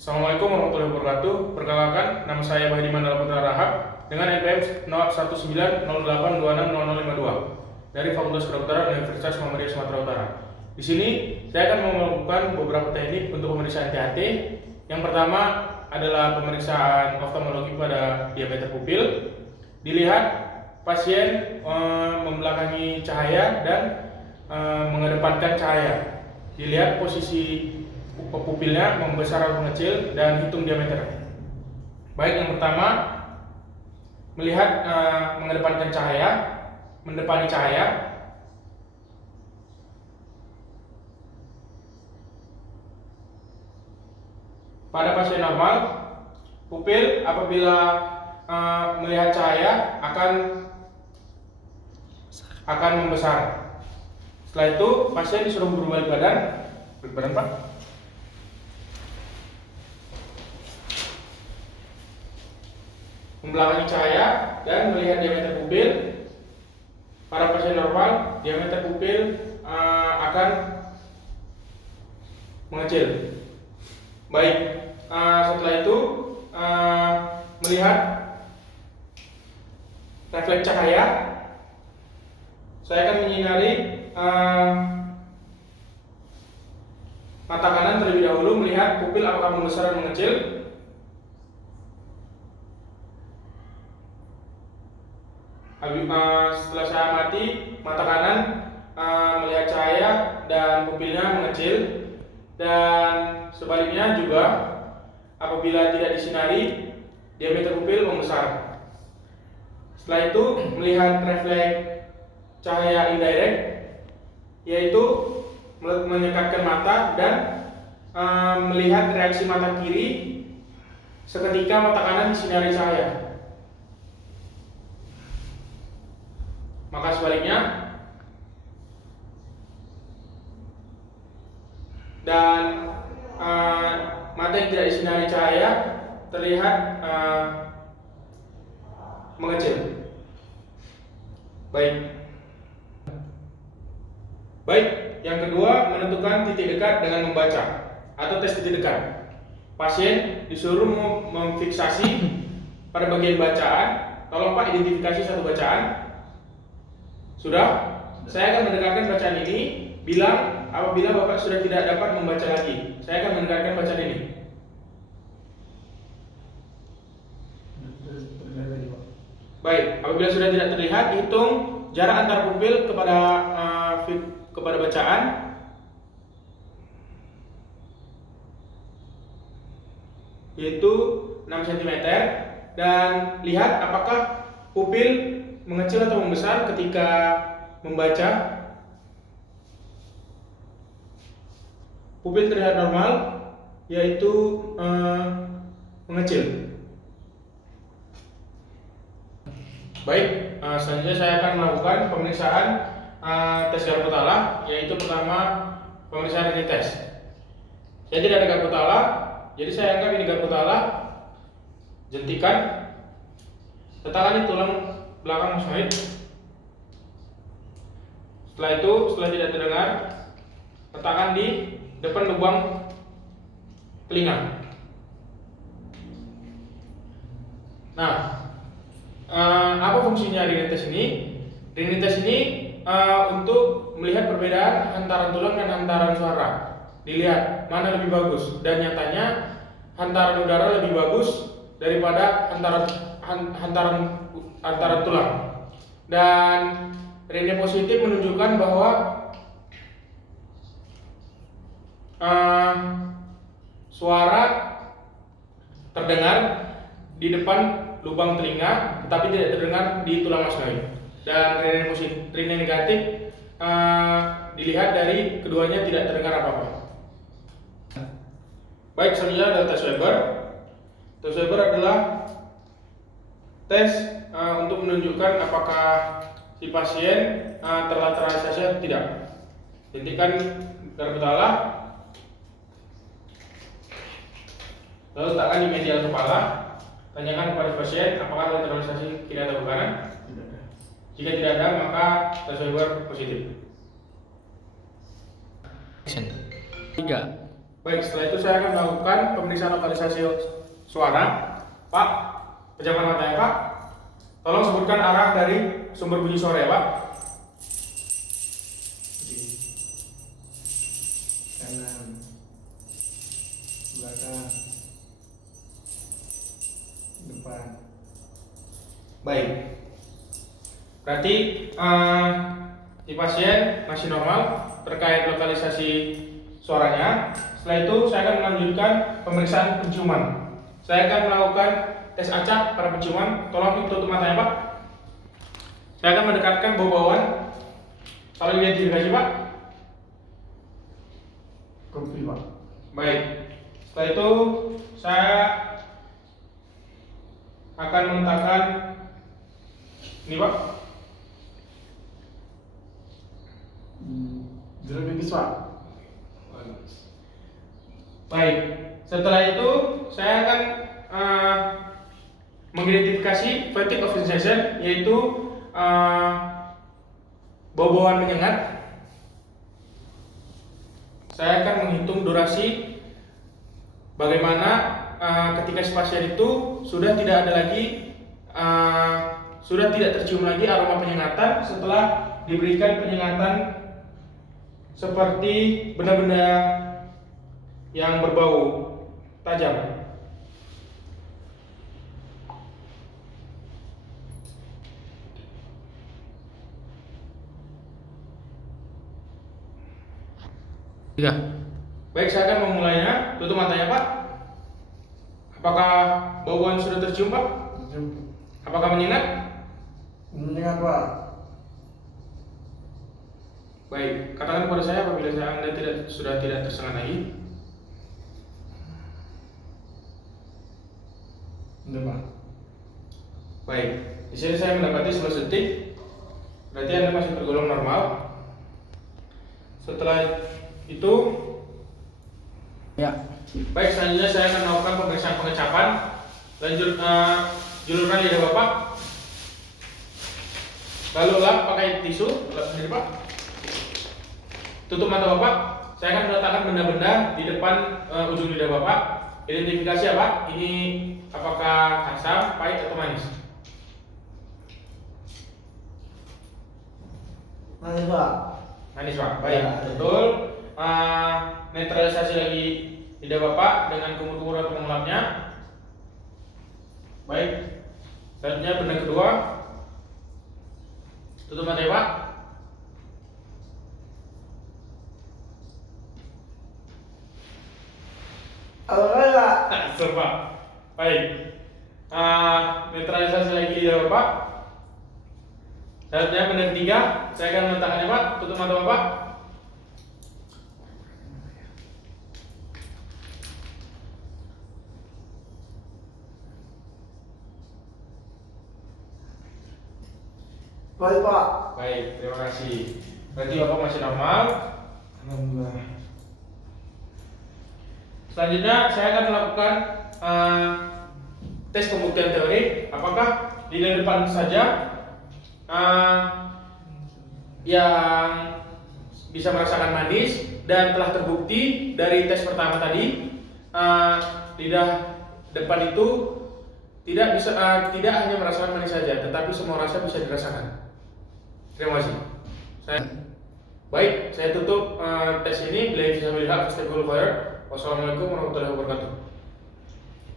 Assalamualaikum warahmatullahi wabarakatuh. Perkenalkan, nama saya Bahdi Mandala Putra Rahab dengan NPM 019082600052 dari Fakultas Kedokteran Universitas Muhammadiyah Sumatera Utara. Di sini saya akan melakukan beberapa teknik untuk pemeriksaan THT. Yang pertama adalah pemeriksaan oftalmologi pada diameter pupil. Dilihat pasien membelakangi cahaya dan mengedepankan cahaya. Dilihat posisi pupilnya membesar atau mengecil dan hitung diameter. Baik, yang pertama melihat mengedepankan cahaya, mendepani cahaya. Pada pasien normal, pupil apabila melihat cahaya akan membesar. Setelah itu pasien disuruh berbalik badan Pak. Membelakangi cahaya dan melihat diameter pupil. Pada pasien normal, diameter pupil akan mengecil. Baik, setelah itu melihat refleks cahaya. Saya akan menyinari mata kanan terlebih dahulu, melihat pupil apakah membesar dan mengecil. Setelah saya amati mata kanan melihat cahaya dan pupilnya mengecil, dan sebaliknya juga apabila tidak disinari diameter pupil membesar. Setelah itu melihat refleks cahaya indirect, yaitu menyekatkan mata dan melihat reaksi mata kiri seketika mata kanan disinari cahaya. Maka sebaliknya, dan mata yang tidak disinari cahaya terlihat mengecil. Baik, yang kedua menentukan titik dekat dengan membaca atau tes titik dekat. Pasien disuruh memfiksasi pada bagian bacaan. Tolong Pak identifikasi satu bacaan. Sudah? Saya akan mendekatkan bacaan ini. Bilang apabila Bapak sudah tidak dapat membaca lagi. Saya akan mendekatkan bacaan ini. Baik, apabila sudah tidak terlihat, hitung jarak antar pupil kepada bacaan. Yaitu 6 cm, dan lihat apakah pupil mengecil atau membesar ketika membaca. Pupil terlihat normal, yaitu mengecil. Baik, selanjutnya saya akan melakukan pemeriksaan tes Gard-Potala, yaitu pertama pemeriksaan ini tes. Saya tidak ada Gard-Potala, jadi saya anggap ini Gard-Potala. Jentikan, letakkan di tulang belakang masnoid. Setelah itu, setelah tidak terdengar, letakkan di depan lubang telinga. Nah, apa fungsinya rinitis ini? Rinitis ini untuk melihat perbedaan hantaran tulang dan hantaran suara. Dilihat mana lebih bagus, dan nyatanya hantaran udara lebih bagus daripada hantaran tulang. Dan rene positif menunjukkan bahwa suara terdengar di depan lubang telinga, tetapi tidak terdengar di tulang masnoid. Dan rene negatif dilihat dari keduanya tidak terdengar apa-apa. Baik, selanjutnya adalah tes Weber. Tes Weber adalah tes untuk menunjukkan apakah si pasien terlateralisasi atau tidak. Hentikan Gard-Potala, lalu letakkan di medial kepala. Tanyakan kepada pasien apakah lateralisasi kiri atau kanan. Jika tidak ada, maka tes Weber positif. 3, Baik, setelah itu saya akan melakukan pemeriksaan lokalisasi suara. Pak, pejamkan mata ya Pak. Tolong sebutkan arah dari sumber bunyi suara ya Pak. Kanan, belakang, depan. Baik. Berarti di pasien masih normal terkait lokalisasi suaranya. Setelah itu saya akan melanjutkan pemeriksaan penciuman. Saya akan melakukan tes acak pada penciuman. Tolong tutup matanya Pak. Saya akan mendekatkan bau-bauan. Kalau identifikasi Pak. Kopi Pak. Baik. Setelah itu saya akan meletakkan ini Pak. Jeruk nipis Pak. Baik. Setelah itu saya akan mengidentifikasi fatigue of sensation, yaitu bau-bauan menyengat. Saya akan menghitung durasi bagaimana ketika si pasien itu sudah tidak ada lagi sudah tidak tercium lagi aroma penyengatan setelah diberikan penyengatan seperti benda-benda yang berbau tajam. Tiga. Baik, saya akan memulainya. Tutup matanya Pak. Apakah bauan sudah tercium Pak? Apakah menyengat? Menyengat Pak. Baik, katakan kepada saya apabila Anda sudah tidak tersengat lagi. Udah Pak. Baik, di sini saya mendapati 11 detik. Berarti Anda masih tergolong normal. Setelah itu, Ya. baik, selanjutnya saya akan melakukan pemeriksaan pengecapan. Lanjut juluran lidah Bapak. Lalu lap pakai tisu, lap sendiri Pak. Tutup mata Bapak. Saya akan meletakkan benda-benda di depan ujung lidah Bapak. Identifikasi ya Pak. Ini apakah asam, pahit atau manis? Manis Pak. Manis Pak. Baik, Ya, betul. Netralisasi lagi lidah Bapak dengan kumur-kumur atau mengelapnya. Baik. Selanjutnya benda kedua. Tutup mata ya Pak. Alhamdulillah. Betul Pak. Baik. Netralisasi lagi lidah Bapak. Selanjutnya benda ketiga. Saya akan meletakkannya Pak. Tutup mata Bapak. Baik Pak. Baik, terima kasih. Berarti Bapak masih normal. Alhamdulillah. Selanjutnya saya akan melakukan tes pembuktian teori. Apakah lidah depan saja yang bisa merasakan manis dan telah terbukti dari tes pertama tadi, lidah depan itu tidak hanya merasakan manis saja, tetapi semua rasa bisa dirasakan. Terima kasih. Baik, saya tutup tes ini. Bila bisa melihat, Wassalamualaikum warahmatullahi wabarakatuh.